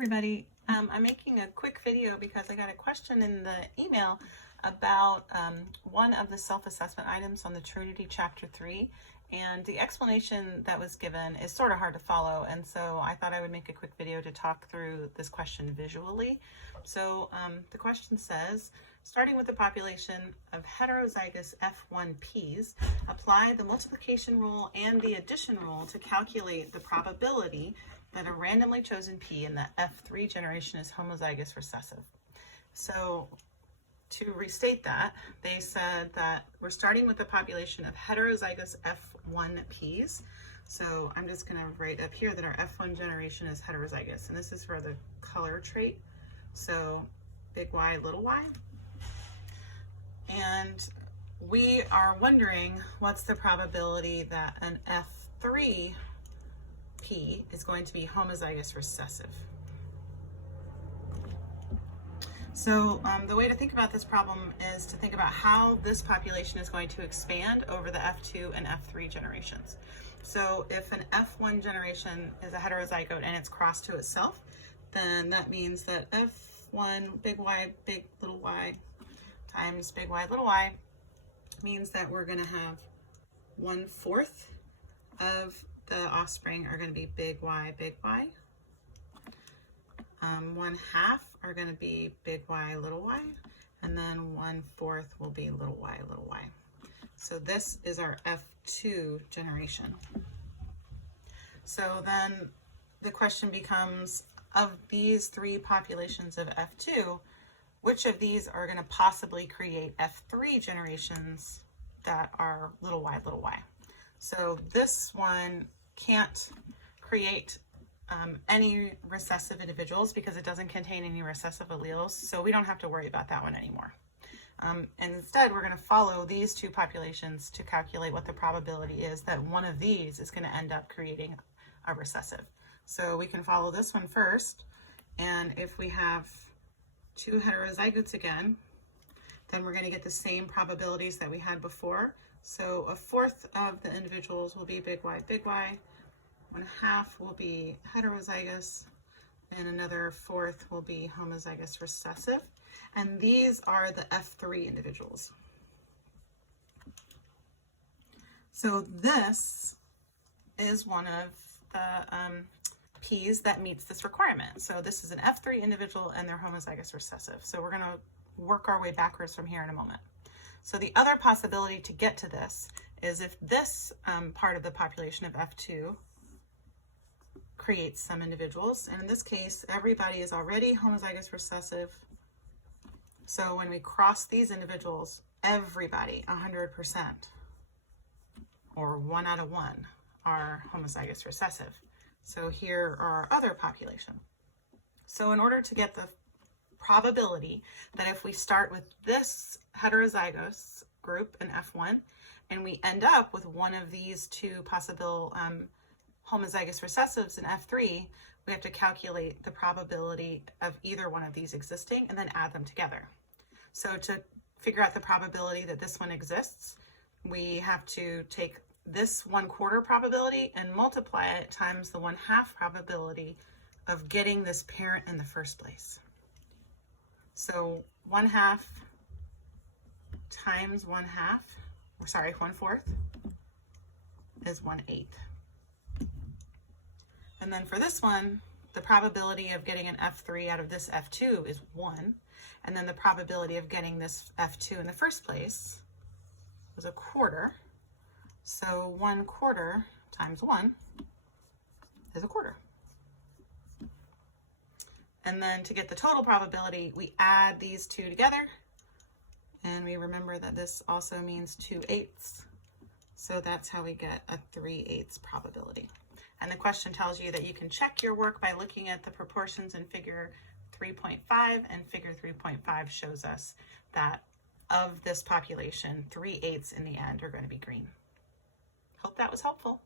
everybody. I'm making a quick video because I got a question in the email about one of the self-assessment items on the Trinity Chapter 3, and the explanation that was given is sort of hard to follow, and so I thought I would make a quick video to talk through this question visually. So the question says, starting with the population of heterozygous F1Ps, apply the multiplication rule and the addition rule to calculate the probability that a randomly chosen P in the F3 generation is homozygous recessive. So to restate that, they said that we're starting with the population of heterozygous F1Ps. So I'm just going to write up here that our F1 generation is heterozygous, and this is for the color trait. So big Y, little y. And we are wondering what's the probability that an F3 P is going to be homozygous recessive. So the way to think about this problem is to think about how this population is going to expand over the F2 and F3 generations. So if an F1 generation is a heterozygote and it's crossed to itself, then that means that F1 big Y, big little y times big Y, little y means that we're going to have 1/4 of the offspring are going to be big Y, big Y. 1/2 are going to be big Y, little y, and then 1/4 will be little y, little y. So this is our F2 generation. So then the question becomes, of these three populations of F2, which of these are going to possibly create F3 generations that are little y, little y? So this one can't create any recessive individuals because it doesn't contain any recessive alleles, so we don't have to worry about that one anymore. And instead, we're going to follow these two populations to calculate what the probability is that one of these is going to end up creating a recessive. So we can follow this one first, and if we have two heterozygotes again, then we're going to get the same probabilities that we had before. So 1/4 of the individuals will be big Y, big Y, 1/2 will be heterozygous, and another 1/4 will be homozygous recessive. And these are the F3 individuals. So this is one of the P's that meets this requirement. So this is an F3 individual and they're homozygous recessive. So we're going to work our way backwards from here in a moment. So the other possibility to get to this is if this part of the population of F2 creates some individuals, and in this case, everybody is already homozygous recessive. So when we cross these individuals, everybody, 100%, or 1 out of 1, are homozygous recessive. So here are our other population. So in order to get the probability that if we start with this heterozygous group in F1 and we end up with one of these two possible homozygous recessives in F3, we have to calculate the probability of either one of these existing and then add them together. So to figure out the probability that this one exists, we have to take this 1/4 probability and multiply it times the 1/2 probability of getting this parent in the first place. So 1/2 times 1/2, or sorry, 1/4 is 1/8. And then for this one, the probability of getting an F3 out of this F2 is 1. And then the probability of getting this F2 in the first place was 1/4. So 1/4 times 1 is 1/4. And then to get the total probability, we add these two together. And we remember that this also means 2/8. So that's how we get a 3/8 probability. And the question tells you that you can check your work by looking at the proportions in figure 3.5, and figure 3.5 shows us that of this population, 3/8 in the end are going to be green. Hope that was helpful.